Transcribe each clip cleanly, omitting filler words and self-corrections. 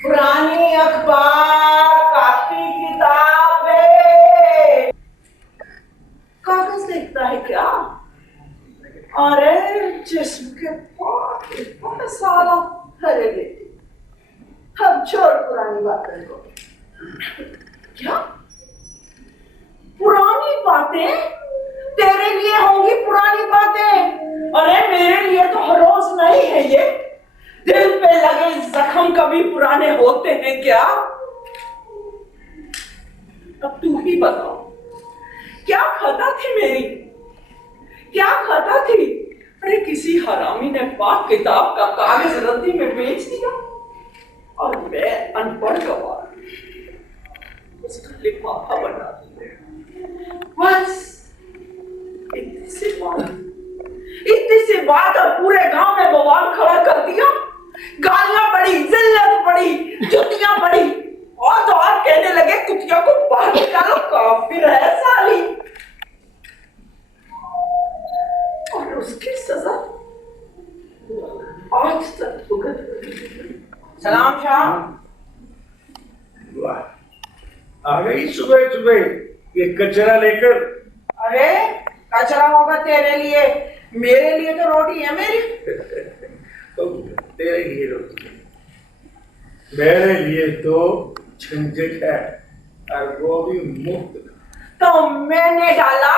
पुरानी अखबार, कॉपी, किताबें, कागज लिखता है क्या? अरे जिस्म के पास साला हरे बेटी, अब छोड़ पुरानी बातें को। क्या पुरानी बातें? तेरे लिए होंगी पुरानी बातें, अरे मेरे लिए तो हर रोज नहीं है ये। दिल पे लगे जख्म कभी पुराने होते हैं क्या? अब तू ही बताओ, क्या खता थी मेरी, क्या खता थी? अरे किसी हरामी ने पाक किताब का कागज रद्दी में बेच दिया और मैं अनपढ़ गवार उसका लिफाफा बना दिया। बस इतनी सी बात और पूरे गांव में बवाल खड़ा कर दिया। गालियां पड़ी, जिल्लत पड़ी, जुतियां पड़ी और तो और कहने लगे कुतिया को बाहर निकालो, काफिर है साली। और उसकी सजा आज तक भुगत रही। सलाम शाह। आ गई सुबह सुबह ये कचरा लेकर? अरे कचरा होगा तेरे लिए, मेरे लिए तो रोटी है मेरी। तो तेरे लिए रोटी, मेरे लिए तो झंझट है और वो भी मुफ्त। तो मैंने डाला?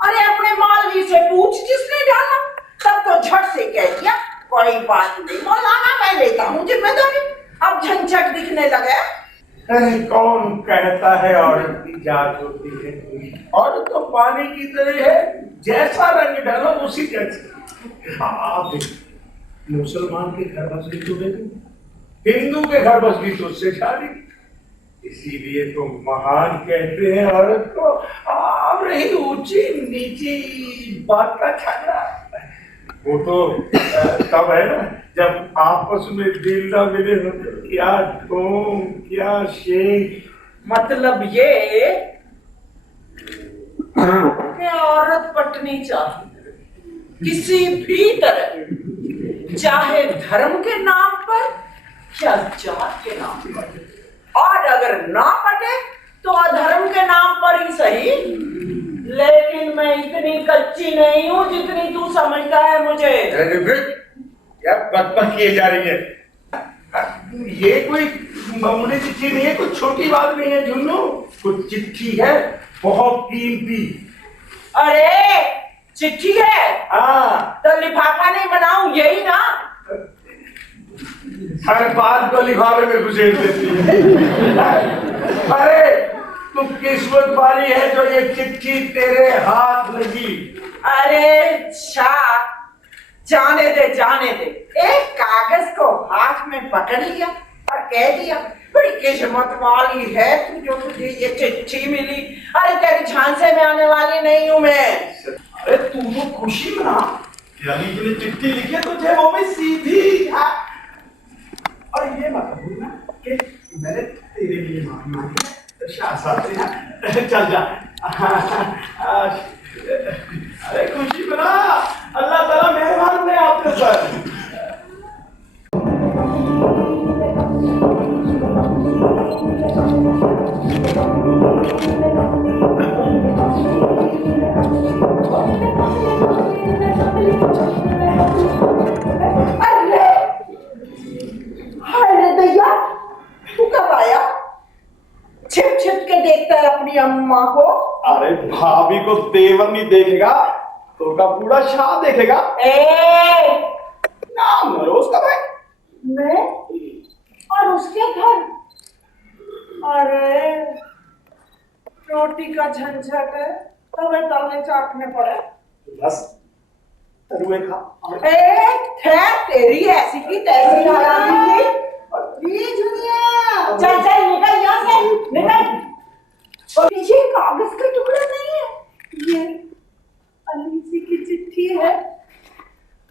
अरे अपने मौलवी से पूछ जिसने डाला, तब तो झट से कह दिया कोई बात नहीं मौलाना, मैं लेता हूँ जिम्मेदारी। अब झंझट दिखने लगे। अरे कौन कहता है औरत की जात होती है? औरत तो पानी की तरह है, जैसा रंग डालो उसी जैसे। आप मुसलमान के घर बस गई तो देखो, हिंदू के घर बस गई तो उससे शादी। इसीलिए तो महान कहते हैं औरत को। आप रही ऊंची नीची बात का झगड़ा, वो तो तब है ना जब आपस में दिल ना मिले हो। क्या ढोंग, क्या शेख। मतलब ये कि औरत पटनी चाहिए किसी भी तरह, चाहे धर्म के नाम पर या जात के नाम पर, और अगर ना पटे तो अधर्म के नाम पर ही सही। लेकिन मैं इतनी कच्ची नहीं हूं जितनी तू समझता है मुझे। क्या बकबक किए जा रही है? ये कोई मामूली चिट्ठी नहीं है, कुछ छोटी बात नहीं है जुन्नू, कुछ चिट्ठी है बहुत कीमती। अरे चिट्ठी है? हाँ। तो लिफाफा नहीं बनाऊं, यही ना? हर बात को लिफाफे में घुसेड़ देती है। अरे तू किस्मत वाली है जो ये चिट्ठी तेरे हाथ लगी। अरे शाह, जाने दे जाने दे। एक कागज को हाथ में पकड़ लिया और कह दिया बड़ी किस्मत वाली है तू जो तुझे ये चिट्ठी मिली। अरे तेरी झांसे में आने वाली नहीं हूं मैं। अरे तू तो खुशी मना, यानी तूने चिट्ठी लिखी है तुझे वो भी सीधी। और ये मत भूलना कि मैंने तेरे लिए माफी मांगी है। शाह साहब से चल जा। अरे खुशी बना, अल्लाह ताला मेहरबान है आपके साथ। अरे हाय रे दैया, तू कब आया? छिप छिप के देखता है अपनी अम्मा को। अरे भाभी को देवर नहीं देखेगा तो का पूरा शाह देखेगा। ए नाम नरोज का भाई। मैं और उसके घर। अरे रोटी का झंझट है, तवे तलने चाटने पड़े। बस तरुए खा। तेरी ऐसी की तैसी हरामी थी। चल चल निकल यहाँ से, निकल। और पीछे कागज का टुकड़ा नहीं है, ये अली जी की चिट्ठी है।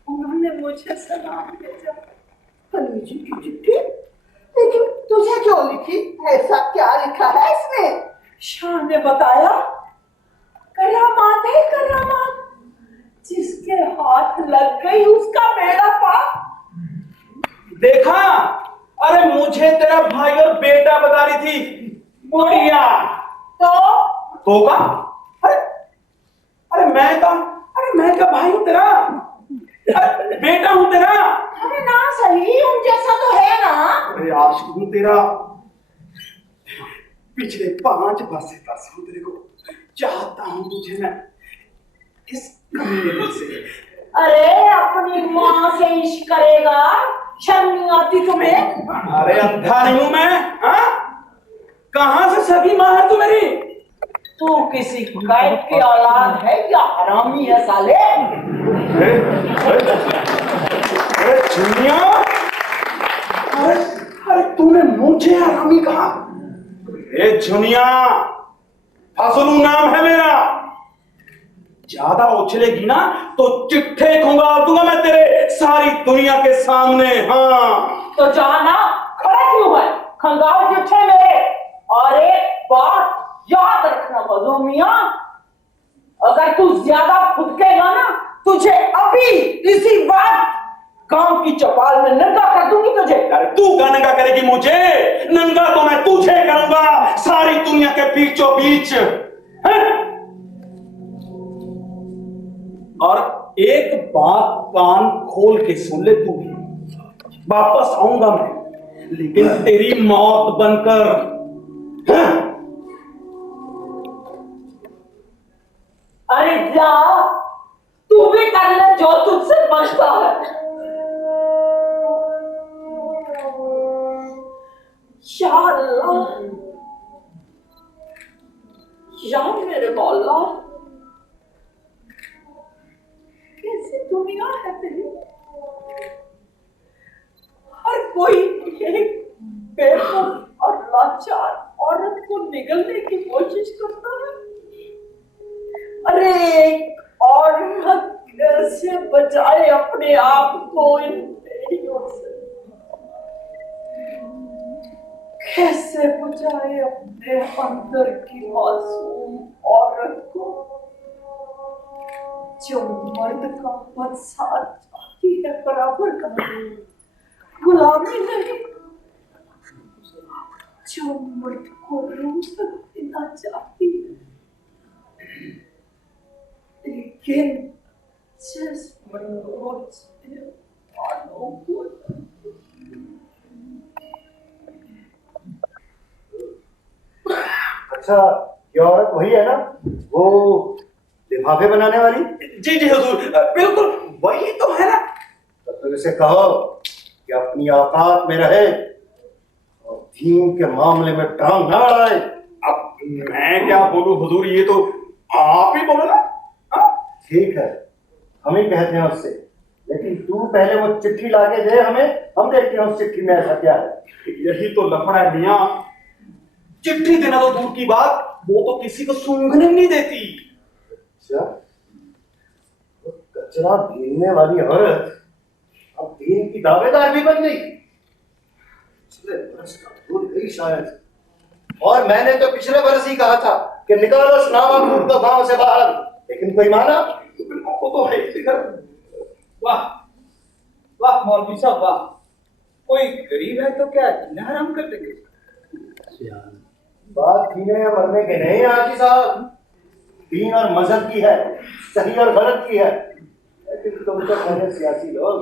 उन्होंने मुझे सलाम भेजा। अली जी की चिट्ठी? लेकिन तुझे क्यों लिखी? ऐसा क्या लिखा है इसमें? शाह ने बताया, करामात है करामात, जिसके हाथ लग गई उसका बेड़ा पार। देखा? अरे मुझे तेरा भाई और बेटा बता रही थी बुढ़िया। तो का? अरे मैं क्या भाई हूं तेरा? बेटा हूं तेरा। अरे ना सही, उन जैसा तो है ना। अरे आशिक हूं तेरा। पिछले 5 बरस हूं तेरे को चाहता हूं तुझे मैं इस कमीने दिल से। अरे अपनी माँ से इश्क करेगा, शर्म नहीं आती तुम्हें? अरे अंधा नहीं हूं मैं, हाँ? कहां से सगी माँ है तू मेरी? तू किसी कैद की औलाद है या हरामी है साले? अरे चुनिया, अरे तूने मुझे हरामी कहा? ए झुनिया, फसलू नाम है मेरा। ज्यादा उछलेगी ना तो चिट्ठे खंगाल दूंगा मैं तेरे सारी दुनिया के सामने। हाँ तो जाना, खड़ा क्यों है? खंगाल चिट्ठे मेरे। और एक बात याद रखना बजू मियां, अगर तू ज्यादा फुदकेगा ना, तुझे अभी इसी वक्त गांव की चौपाल में नंगा कर दूंगी तुझे। अरे तू क्या नंगा करेगी मुझे? नंगा तो मैं तुझे करूंगा सारी दुनिया के बीचों बीच। और एक बात कान खोल के सुन ले तू भी, वापस आऊंगा मैं, लेकिन तेरी मौत बनकर। अरे जा, तू भी कर ले जो तुझसे बनता है। या अल्लाह, या मेरे मौला, कैसी दुनिया है तेरी। हर कोई एक बेवकूफ और लाचार औरत को निगलने की कोशिश करता है। अरे एक औरत कैसे बचाए अपने आप को इन बेड़ियों से? कैसे बचाए अपने अंदर की मासूम औरत को, जो मर्द का पद साथ चाहती है बराबर का, गुलामी नहीं, जो मर्द को रूह देना चाहती है, लेकिन जिस मर्द से वालों को अच्छा, ये औरत वही है ना, वो लिफाफे बनाने वाली? जी जी हुजूर, बिल्कुल वही तो है ना। तब तो इसे कहो कि अपनी औकात में रहे और दीन के मामले में टांग ना अड़ाए। अब मैं क्या बोलूं हुजूर, ये तो आप ही बोलो ना। ठीक है, हम ही कहते हैं उससे, लेकिन तू पहले वो चिट्ठी लाके दे हमें, हम देखते हैं उस चिट्ठी में ऐसा क्या है। यही तो लफड़ा है मियां, चिट्ठी देना तो दूर की बात, वो तो किसी को सूंघने नहीं देती। अच्छा, वो कचरा बीनने वाली औरत अब दीन की दावेदार भी बन गई। पिछले बरस का भूल गई शायद, और मैंने तो पिछले बरस ही कहा था कि निकालो उस नामाफूर को गांव से बाहर, लेकिन कोई माना? वो तो है ही। वाह वाह मौलवी साहब वाह, कोई गरीब है तो क्या जीना हराम कर देंगे? बात जीने या मरने के नहीं हाजी साहब, दीन और मजहब की है, सही और गलत की है। लेकिन तुम तो पहले सियासी लोग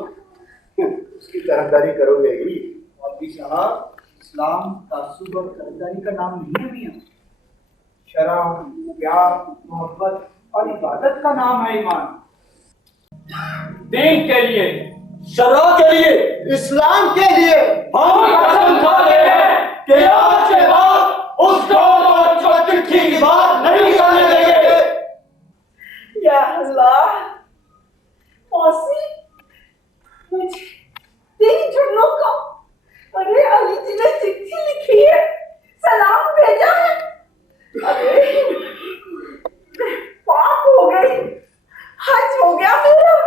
उसकी तरफदारी करोगे ही। मौलवी साहब, इस्लाम तासुब और तरफदारी का नाम नहीं है मियां। शर्म, प्यार, मोहब्बत और इबादत का नाम है ईमान। दीन के लिए, शरअ के लिए, इस्लाम के लिए हम कसम खाते हैं कि आज के बाद उस कौम को चिट्ठी की बात नहीं करने देंगे। या अल्लाह, मौसी, मुझे तेरी जुल्लों का, अरे अली जी ने चिट्ठी लिखी है, सलाम भेजा है। अरे पाप हो गई, हज हो गया मेरा।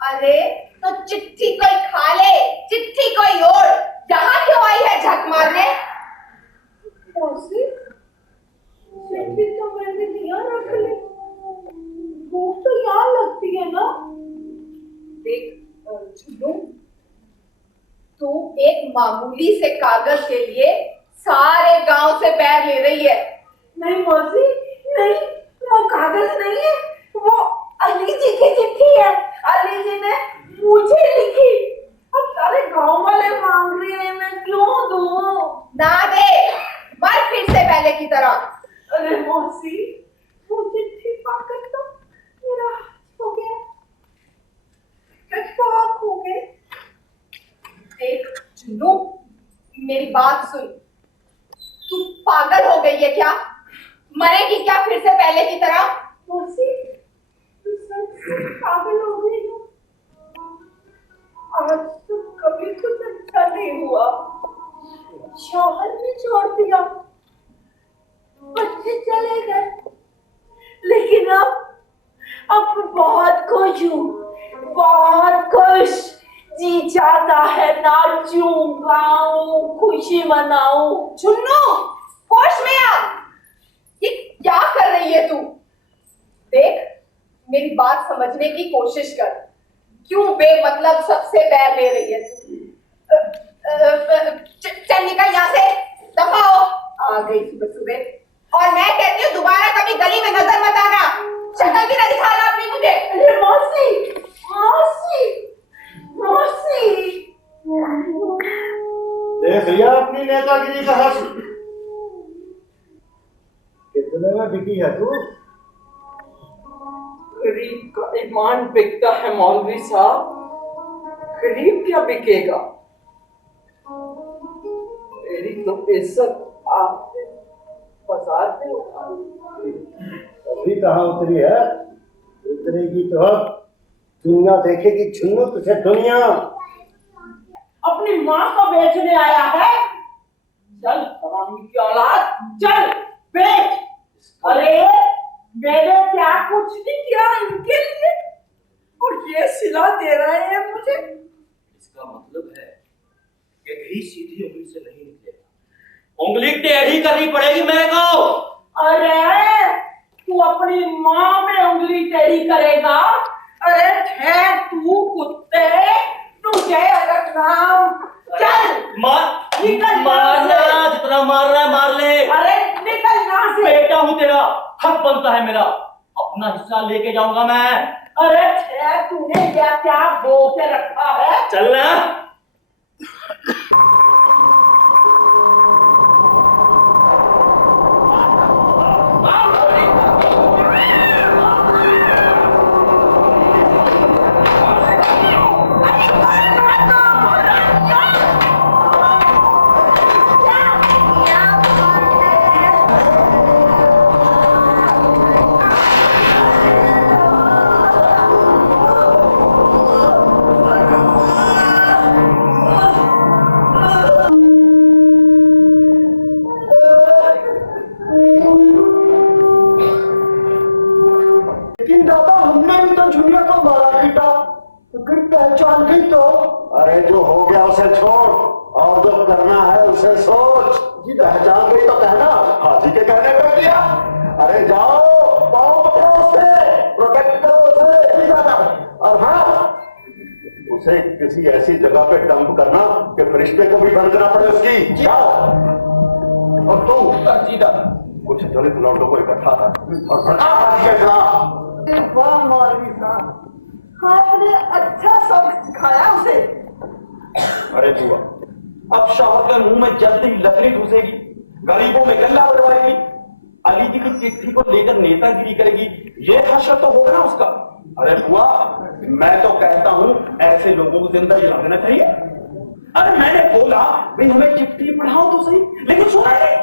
अरे तो चिट्ठी कोई खा ले, चिट्ठी कोई ओढ़, यहाँ क्यों आई है झक मारने? मौसी, चिट्ठी तो मैंने यहाँ रख ली, भूख तो यहाँ लगती है ना। देख झुन्नू, तू एक मामूली से कागज के लिए सारे गांव से पैर ले रही है। नहीं मौसी, नहीं, वो कागज नहीं है, वो अली जी की चिट्ठी है। अली जी ने मुझे लिखी, अब सारे गांव वाले मांग रहे हैं, मैं क्यों दूं? ना दे, मर फिर से पहले की तरह। अरे मौसी, वो चिट्ठी पाकर तो मेरा हाथ हो गया, पाप हो गए। देख झुन्नू, मेरी बात सुन, तू पागल हो गई है क्या? मरेगी क्या फिर से पहले की तरह? मौसी, तू सच पागल हो गई हो? आज तो कभी कुछ अच्छा नहीं हुआ, शौहर ने छोड़ दिया, बच्चे चले गए, लेकिन अब बहुत खुश हूँ, बहुत खुश। जी चाहता है नाचूं, गाऊं, खुशी मनाऊं। झुन्नू, होश में आ, ये क्या कर रही है तू? देख, मेरी बात समझने की कोशिश कर, क्यों बेमतलब सबसे बैर ले रही है तू? चल निकल यहाँ से, दफा हो। आ गई सुबह सुबह, और मैं कहती हूँ दोबारा कभी गली में नजर मत आना, शक्ल भी ना दिखाना अपनी मुझे। अरे मौसी, मौसी, मौसी। देख लिया अपनी नेतागिरी का हर्ष। कितने में बिकी है तू? गरीब का ईमान बिकता है मौलवी साहब, गरीब क्या बिकेगा? मेरी तो इज्जत आपने बाजार में उठा ली। अभी कहाँ उतरी है? उतरेगी तो अब दुनिया देखेगी झुन्नू तुझे, दुनिया। अपनी माँ को बेचने आया है? चल हरामी की औलाद, चल बेच। अरे मैंने क्या कुछ नहीं किया इनके लिए, और ये सिला दे रहे हैं मुझे। इसका मतलब है कि घी सीधी उंगली से नहीं निकलेगा, उंगली टेढ़ी करनी पड़ेगी मेरे को। अरे तू अपनी माँ में उंगली टेढ़ी करेगा? अरे ठहर तू कुत्ते, तुझे अलग नाम। चल निकल, मारना, जितना मार रहा है मार ले। अरे निकल यहाँ से। बेटा हूँ तेरा, हक बनता है मेरा, अपना हिस्सा लेके जाऊंगा मैं। अरे ठहर, तूने क्या क्या बो के रखा है? चल ना। लेकिन दादा हमने भी तो झुनिया को मारा पीटा, फिर पहचान गई तो। अरे जो हो गया उसे छोड़, और जो करना है उसे सोच। जी पहचान गई तो कहना, हाजी के कहने पे किया। अरे जाओ, पाओ पकड़ो उसे, प्रोटेक्ट करो उसे। और हाँ, उसे किसी ऐसी जगह पे डंप करना कि फरिश्ते को भी बंद करना पड़े उसकी। जाओ। और तू कुछ दलित लौटों को इकट्ठा कर और बता वाह मौलवी साहब, आपने अच्छा सबक सिखाया उसे। अरे बुआ, अब शौहर के मुंह में जल्दी लकड़ी घुसेगी, गरीबों में गल्ला उड़वाएगी, अली जी की चिट्ठी को लेकर नेतागिरी करेगी, ये हशर तो होगा ना उसका। अरे बुआ, मैं तो कहता हूँ ऐसे लोगों को जिंदा ही रहना चाहिए। अरे मैंने बोला भाई हमें चिट्ठी पढ़ाओ तो सही, लेकिन सुना नहीं।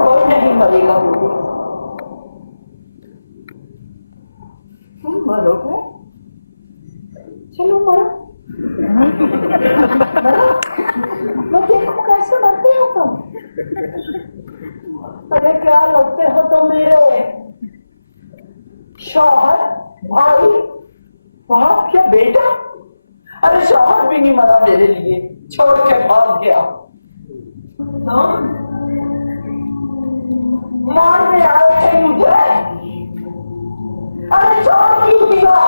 कोई नहीं मरेगा, तुम मरोगे? चलो मरो, मैं देखो कैसे मरते हो तुम। अरे क्या लगते हो तुम मेरे शौहर, भाई, बाप या बेटा? अरे शौहर भी नहीं मरा मेरे लिए, छोड़ के भाग गया। मारने आए थे मुझे, अरे छोड़ क्यों दिया?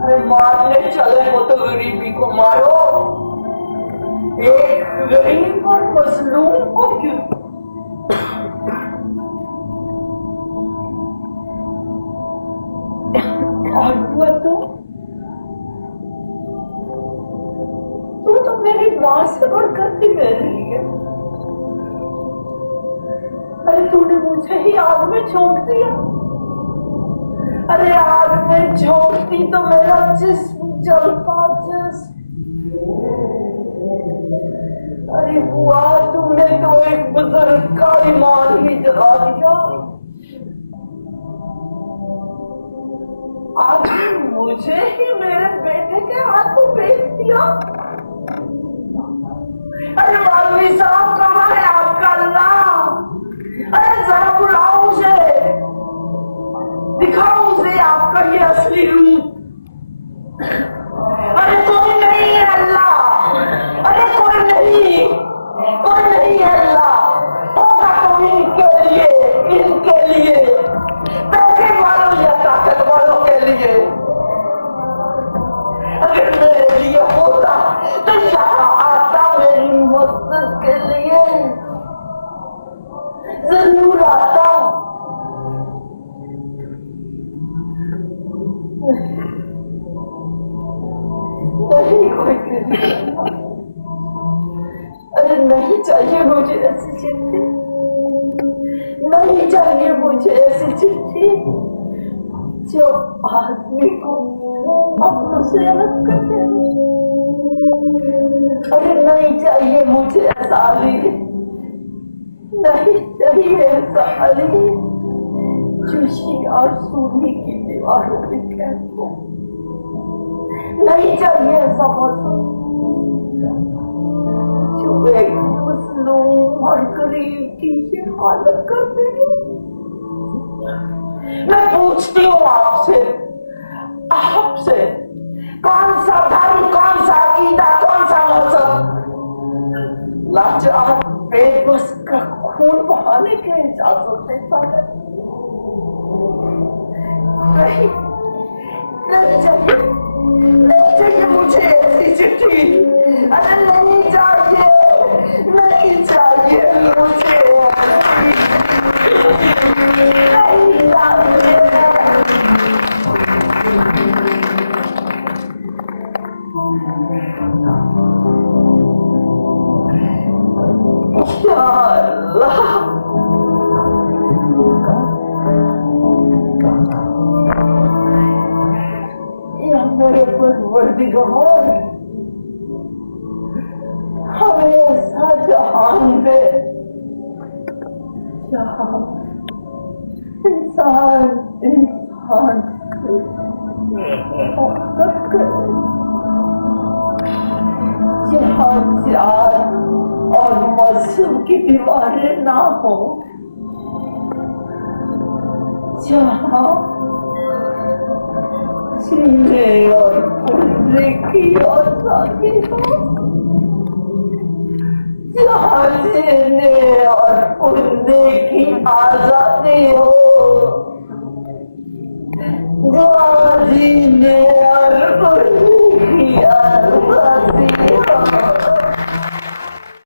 अरे मारने चले हो तो गरीबी को मारो, एक गरीब और मजलूम को क्यों? और हुआ तू तो मेरी मां से बढ़कर थी मेरे लिए। अरे तूने मुझे ही आग में झोंक दिया। अरे आग में झोंकती तो मेरा जिस्म जलता अरे बुआ, तुमने तो एक बुजुर्ग का ईमान ही जला दिया। आज मुझे ही मेरे बेटे के हाथों बेच दिया। अरे मौलवी साहब, कहाँ है आपका अल्लाह? अरे जरा बुलाओ उसे, दिखाओ उसे आपका ये असली रूप। अरे कोई नहीं है अल्लाह, अरे कोई नहीं है अल्लाह। होगा इनके लिए, पैसे वालों या ताकत वालों के लिए। अगर मेरे लिए होता तो यहाँ आता, मेरी मदद के लिए जरूर आता। नहीं कोई नहीं। अरे नहीं चाहिए मुझे ऐसी चिट्ठी, नहीं चाहिए मुझे ऐसी चिट्ठी जो आदमी को अपनों से अलग कर दे। अरे नहीं चाहिए मुझे ऐसा अली, नहीं चाहिए ऐसा अली जो शिया सुन्नी की दीवारों पे कहता। नहीं चाहिए ऐसा मौसम जो एक मजलूम और गरीब की ये हालत कर देगी। मैं पूछती हूँ आपसे, कौन सा धर्म, कौन सा अकीदा, कौन सा मजहब लाचार बेबस का खून बहाने की इजाजत देता है? नहीं चाहिए मुझे ऐसी चिट्ठी। अरे नहीं चाहिए मुझे, नहीं चाहिए। या अल्लाह, मेरे परवरदिगार, हमें ऐसा जहान दे जहां इंसान जहां जात और मजहब की दीवारें ना हो, जहां जीने और बोलने की आजादी हो, जहाँ देने और उड़ने की आजादी हो।